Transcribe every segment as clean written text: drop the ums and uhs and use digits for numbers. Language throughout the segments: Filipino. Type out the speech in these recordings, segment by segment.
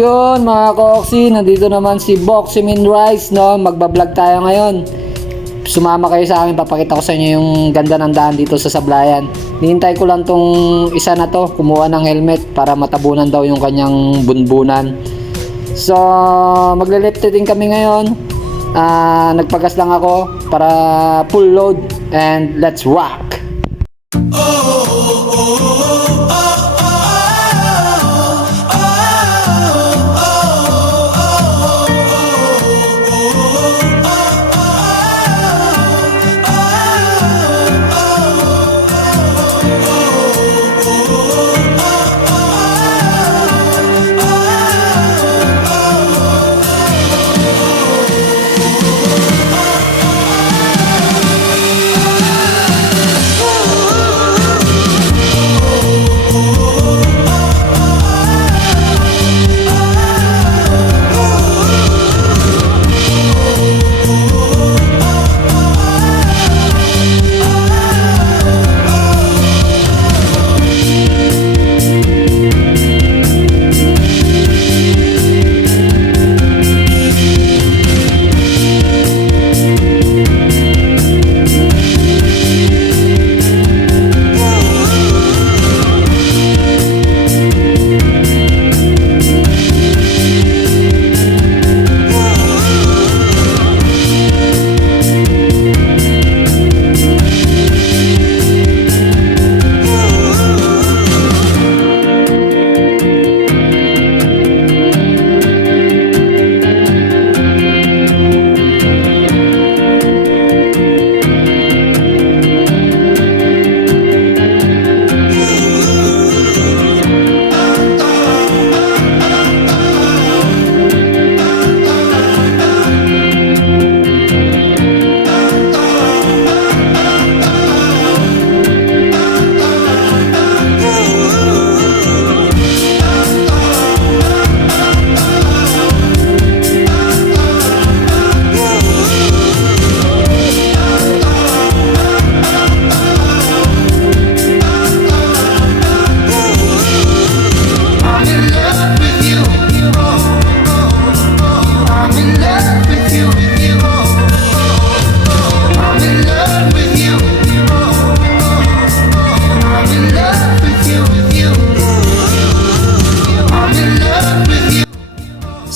Yun mga koksi, nandito naman si Boximin Rice, no? Magbablog tayo ngayon. Sumama kayo sa akin, papakita ko sa inyo yung ganda ng daan dito sa Sablayan. Nihintay ko lang tong isa na to, kumuha ng helmet para matabunan daw yung kanyang bunbunan. So, magle-lifting kami ngayon. Nagpagas lang ako para full load and let's rock!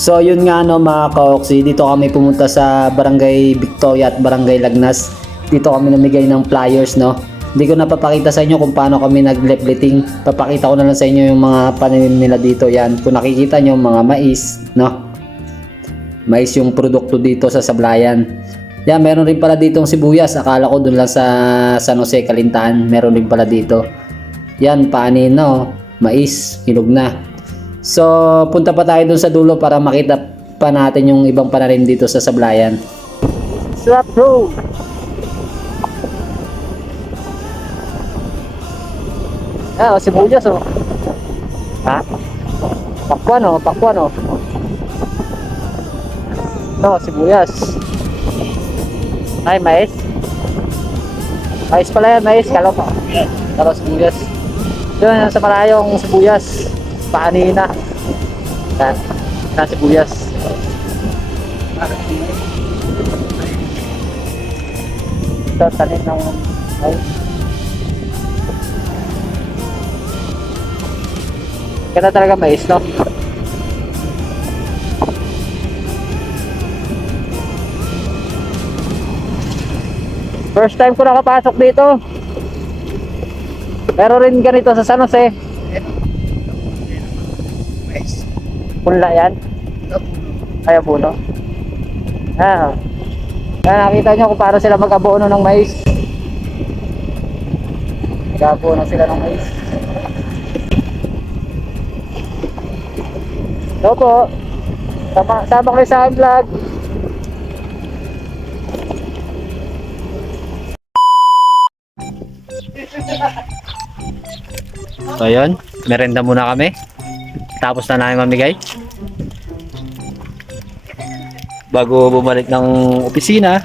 So yun nga no mga kaoksi, dito kami pumunta sa Barangay Victoria at Barangay Lagnas. Dito kami namigay ng flyers no. Hindi ko napapakita sa inyo kung paano kami nag-leafleting. Papakita ko na lang sa inyo yung mga pananim nila dito. Yan, kung nakikita nyo mga mais no. Mais yung produkto dito sa Sablayan. Yan, meron rin pala ditong sibuyas. Akala ko dun lang sa San Jose, Calintaan. Meron rin pala dito. Yan, panin no. Mais, hinog na. So, punta pa tayo dun sa dulo para makita pa natin yung ibang pananim dito sa Sablayan. Swap bro! Sibuyas oh. Ha? Pakwan oh, pakwan oh. Sibuyas. Ay, mais. Mais pala yan, mais. Kala pa. Kala sibuyas. Yun, sa malayong sibuyas. Paanina. Yan. Na sibuyas. Ito, tanim ng mais. Ganda talaga mais, no? First time ko nakapasok dito. Pero rin ganito sa San Jose. Punla yan? Ay, abono. Nakita nyo kung paano sila mag-abono ng mais. Mag-abono sila ng mais. Ito po. Sama kayo sa aking vlog. So yun, merenda muna kami. Tapos na namin mamigay. Bago bumalik ng opisina,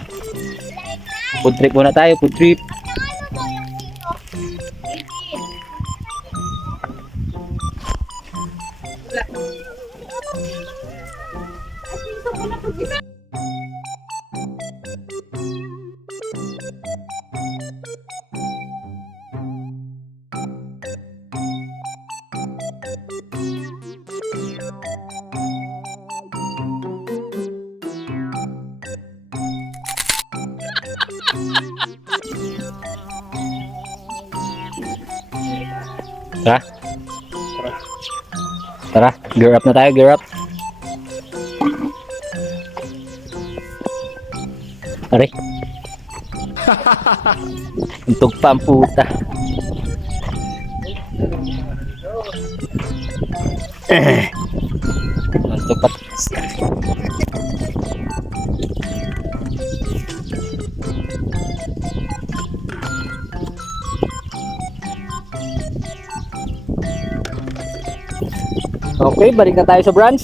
food trip muna tayo, food trip. Tara. Tara, gear up na tayo, gear up. Aray. Untog pa ang puta. Untog pa. Okay, balik na tayo sa branch.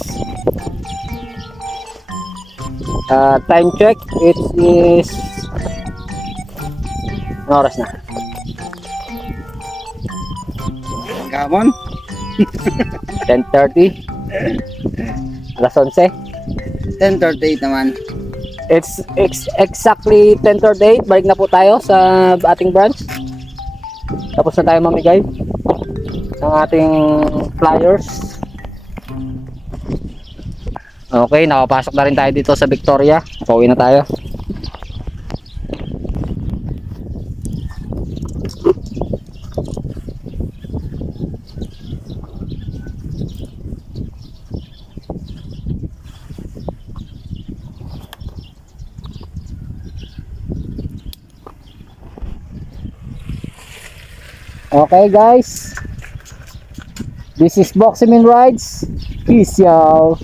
Time check, it is anong oras na? Gamon? 10:30. Alas 11. 10:38 naman. It's exactly 10:38. Balik na po tayo sa ating branch. Tapos na tayo mamigay ng ating flyers. Okay, nakapasok na rin tayo dito sa Victoria. Pauwi na tayo. Okay guys, this is Boxemin Rides. Peace y'all.